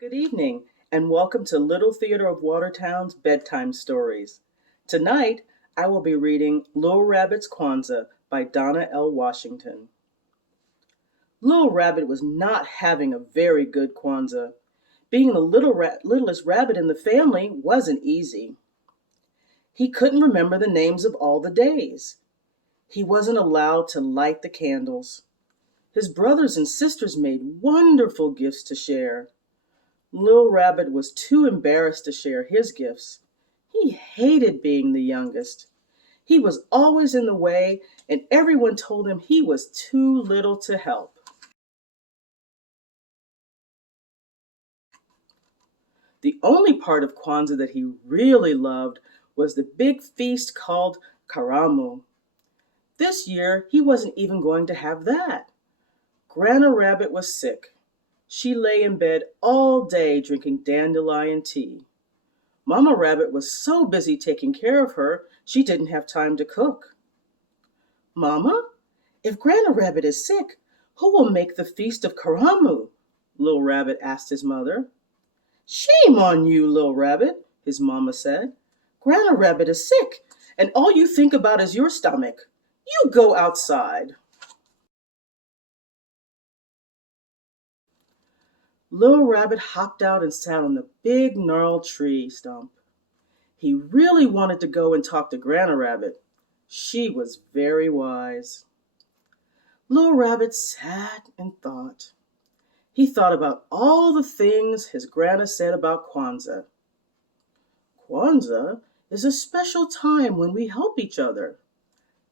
Good evening, and welcome to Little Theatre of Watertown's Bedtime Stories. Tonight, I will be reading Little Rabbit's Kwanzaa by Donna L. Washington. Little Rabbit was not having a very good Kwanzaa. Being the littlest rabbit in the family wasn't easy. He couldn't remember the names of all the days. He wasn't allowed to light the candles. His brothers and sisters made wonderful gifts to share. Little Rabbit was too embarrassed to share his gifts. He hated being the youngest. He was always in the way, and everyone told him he was too little to help. The only part of Kwanzaa that he really loved was the big feast called Karamu. This year, he wasn't even going to have that. Granna Rabbit was sick. She lay in bed all day drinking dandelion tea. Momma Rabbit was so busy taking care of her, she didn't have time to cook. Mama, if Granna Rabbit is sick, who will make the feast of Karamu? Little Rabbit asked his mother. Shame on you, Little Rabbit, his mama said. Granna Rabbit is sick, and all you think about is your stomach. You go outside. Little Rabbit hopped out and sat on the big gnarled tree stump. He really wanted to go and talk to Granna Rabbit. She was very wise. Little Rabbit sat and thought. He thought about all the things his Granna said about Kwanzaa. Kwanzaa is a special time when we help each other.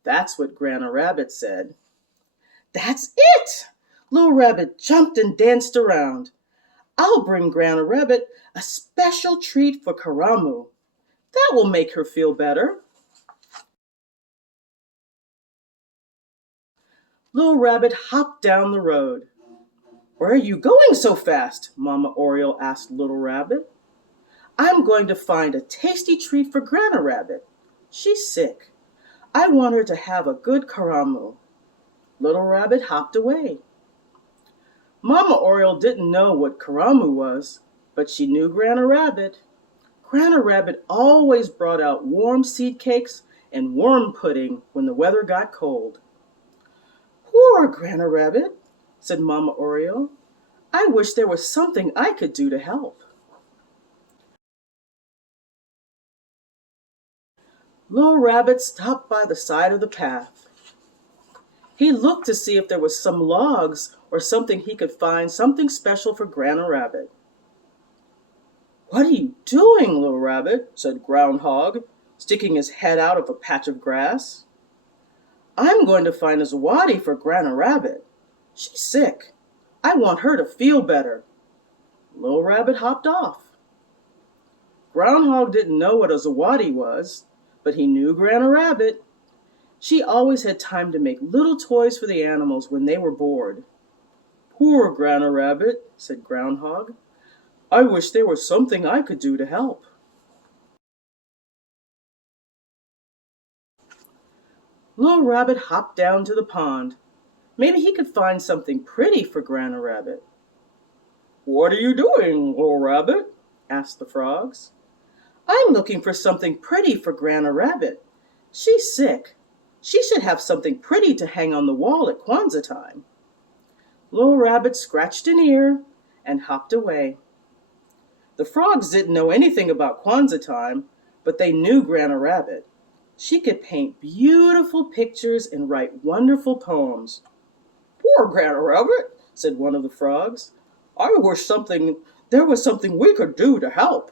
That's what Granna Rabbit said. That's it! Little Rabbit jumped and danced around. I'll bring Granna Rabbit a special treat for Karamu. That will make her feel better. Little Rabbit hopped down the road. Where are you going so fast? Mama Oriole asked Little Rabbit. I'm going to find a tasty treat for Granna Rabbit. She's sick. I want her to have a good Karamu. Little Rabbit hopped away. Mama Oriole didn't know what Karamu was, but she knew Granna Rabbit. Granna Rabbit always brought out warm seed cakes and worm pudding when the weather got cold. Poor Granna Rabbit, said Mama Oriole. I wish there was something I could do to help. Little Rabbit stopped by the side of the path. He looked to see if there was some logs or something he could find something special for Granna Rabbit. What are you doing, Little Rabbit? Said Groundhog, sticking his head out of a patch of grass. I'm going to find a zawadi for Granna Rabbit. She's sick. I want her to feel better. Little Rabbit hopped off. Groundhog didn't know what a zawadi was, but he knew Granna Rabbit. She always had time to make little toys for the animals when they were bored. Poor Granna Rabbit, said Groundhog. I wish there was something I could do to help. Little Rabbit hopped down to the pond. Maybe he could find something pretty for Granna Rabbit. What are you doing, Little Rabbit? asked the frogs. I'm looking for something pretty for Granna Rabbit. She's sick. She should have something pretty to hang on the wall at Kwanzaa time. Little Rabbit scratched an ear and hopped away. The frogs didn't know anything about Kwanzaa time, but they knew Granna Rabbit. She could paint beautiful pictures and write wonderful poems. Poor Granna Rabbit, said one of the frogs. I wish there was something we could do to help.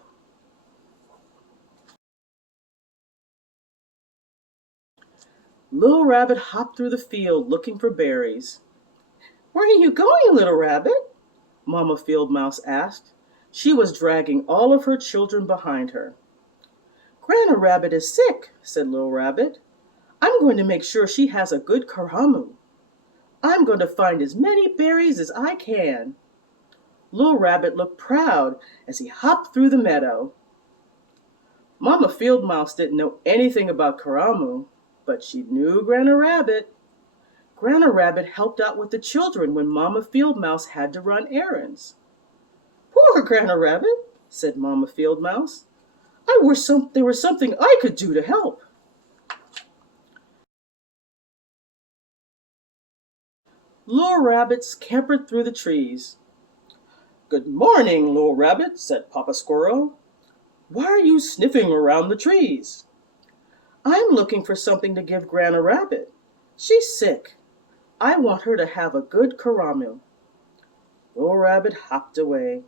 Little Rabbit hopped through the field looking for berries. Where are you going, Little Rabbit? Momma Field Mouse asked. She was dragging all of her children behind her. Granna Rabbit is sick, said Little Rabbit. I'm going to make sure she has a good Karamu. I'm going to find as many berries as I can. Little Rabbit looked proud as he hopped through the meadow. Momma Field Mouse didn't know anything about Karamu, but she knew Granna Rabbit. Granna Rabbit helped out with the children when Momma Field Mouse had to run errands. Poor Granna Rabbit, said Momma Field Mouse. I wish there was something I could do to help. Little Rabbit scampered through the trees. Good morning, Little Rabbit, said Papa Squirrel. Why are you sniffing around the trees? I'm looking for something to give Granna Rabbit. She's sick. I want her to have a good Karamu. Little Rabbit hopped away.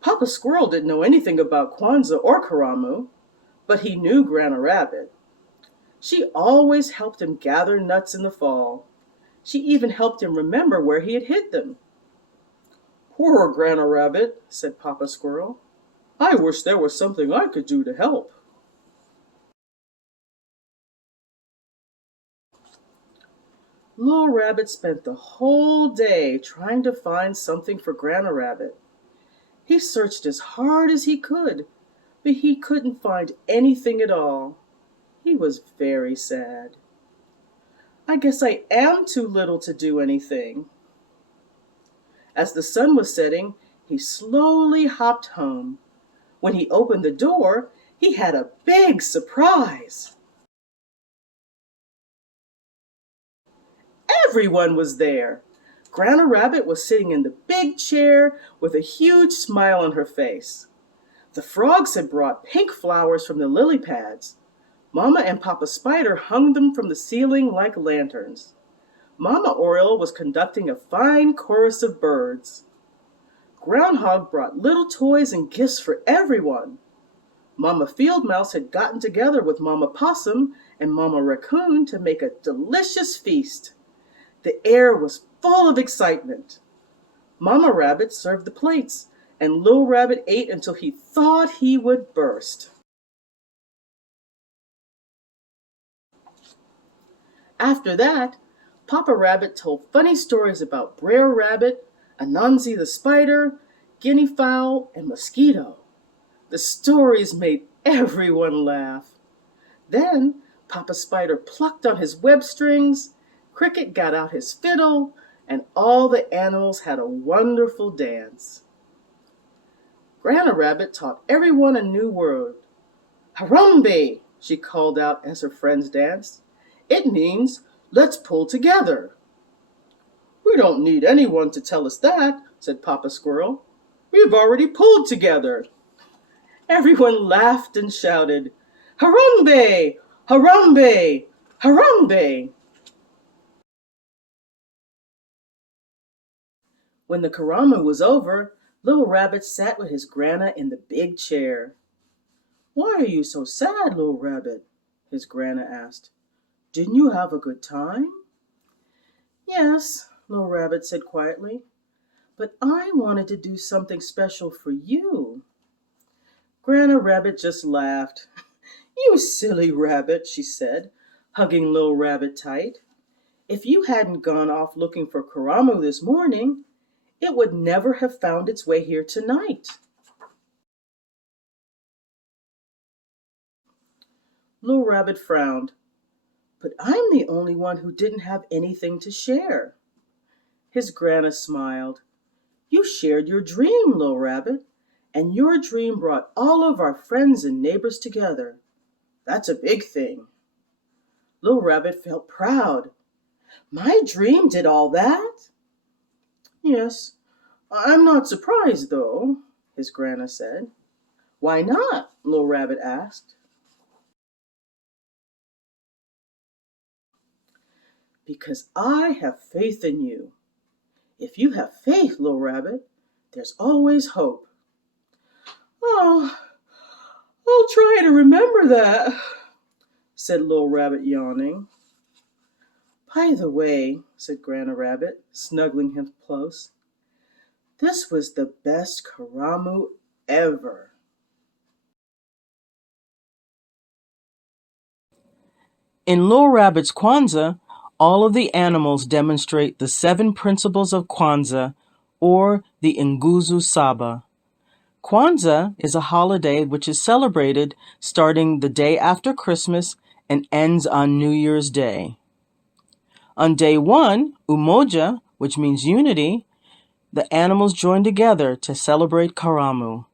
Papa Squirrel didn't know anything about Kwanzaa or Karamu, but he knew Granna Rabbit. She always helped him gather nuts in the fall. She even helped him remember where he had hid them. Poor Granna Rabbit, said Papa Squirrel. I wish there was something I could do to help. Little Rabbit spent the whole day trying to find something for Granna Rabbit. He searched as hard as he could, but he couldn't find anything at all. He was very sad. I guess I am too little to do anything. As the sun was setting, he slowly hopped home. When he opened the door, he had a big surprise. Everyone was there. Granna Rabbit was sitting in the big chair with a huge smile on her face. The frogs had brought pink flowers from the lily pads. Mama and Papa Spider hung them from the ceiling like lanterns. Mama Oriole was conducting a fine chorus of birds. Groundhog brought little toys and gifts for everyone. Momma Field Mouse had gotten together with Mama Possum and Mama Raccoon to make a delicious feast. The air was full of excitement. Mama Rabbit served the plates, and Little Rabbit ate until he thought he would burst. After that, Papa Rabbit told funny stories about Brer Rabbit, Anansi the Spider, Guinea Fowl, and Mosquito. The stories made everyone laugh. Then Papa Spider plucked on his web strings, Cricket got out his fiddle, and all the animals had a wonderful dance. Granna Rabbit taught everyone a new word. Harambe, she called out as her friends danced. It means, let's pull together. We don't need anyone to tell us that, said Papa Squirrel. We've already pulled together. Everyone laughed and shouted, Harambe! Harambe! Harambe! When the Karamu was over, Little Rabbit sat with his Granna in the big chair. Why are you so sad, Little Rabbit? His Granna asked. Didn't you have a good time? Yes, Little Rabbit said quietly, but I wanted to do something special for you. Granna Rabbit just laughed. You silly rabbit, she said, hugging Little Rabbit tight. If you hadn't gone off looking for Karamu this morning, it would never have found its way here tonight. Little Rabbit frowned. But I'm the only one who didn't have anything to share. His Granna smiled. You shared your dream, Little Rabbit, and your dream brought all of our friends and neighbors together. That's a big thing. Little Rabbit felt proud. My dream did all that? Yes, I'm not surprised, though, his Granna said. Why not? Little Rabbit asked. Because I have faith in you. If you have faith, Little Rabbit, there's always hope. Oh, I'll try to remember that, said Little Rabbit, yawning. By the way, said Granna Rabbit, snuggling him close, this was the best Karamu ever. In Little Rabbit's Kwanzaa, all of the animals demonstrate the 7 principles of Kwanzaa, or the Nguzo Saba. Kwanzaa is a holiday which is celebrated starting the day after Christmas and ends on New Year's Day. On day 1, Umoja, which means unity, the animals joined together to celebrate Karamu.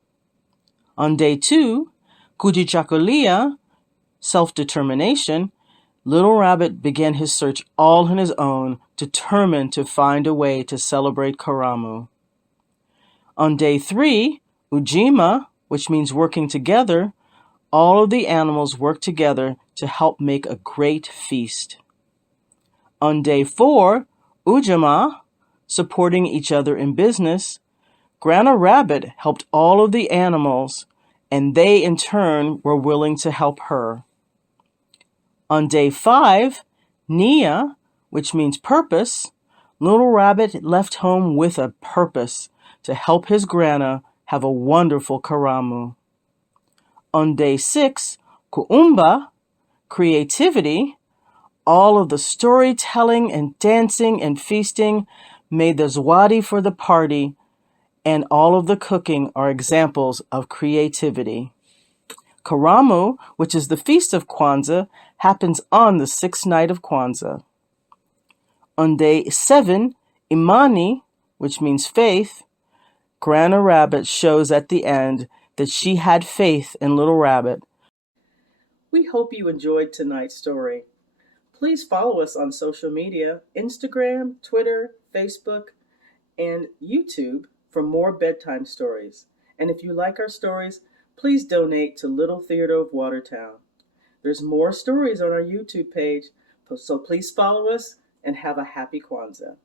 On day 2, Kujichakulia, self-determination, Little Rabbit began his search all on his own, determined to find a way to celebrate Karamu. On day 3, Ujima, which means working together, all of the animals worked together to help make a great feast. On day 4, Ujima, supporting each other in business, Granna Rabbit helped all of the animals, and they in turn were willing to help her. On day 5, Nia, which means purpose, Little Rabbit left home with a purpose to help his Granna have a wonderful Karamu. On day 6, Kuumba, creativity, all of the storytelling and dancing and feasting made the Zwadi for the party, and all of the cooking are examples of creativity. Karamu, which is the feast of Kwanzaa, happens on the 6th night of Kwanzaa. On day 7, Imani, which means faith, Granna Rabbit shows at the end that she had faith in Little Rabbit. We hope you enjoyed tonight's story. Please follow us on social media, Instagram, Twitter, Facebook, and YouTube for more bedtime stories. And if you like our stories, please donate to Little Theatre of Watertown. There's more stories on our YouTube page, so please follow us and have a happy Kwanzaa.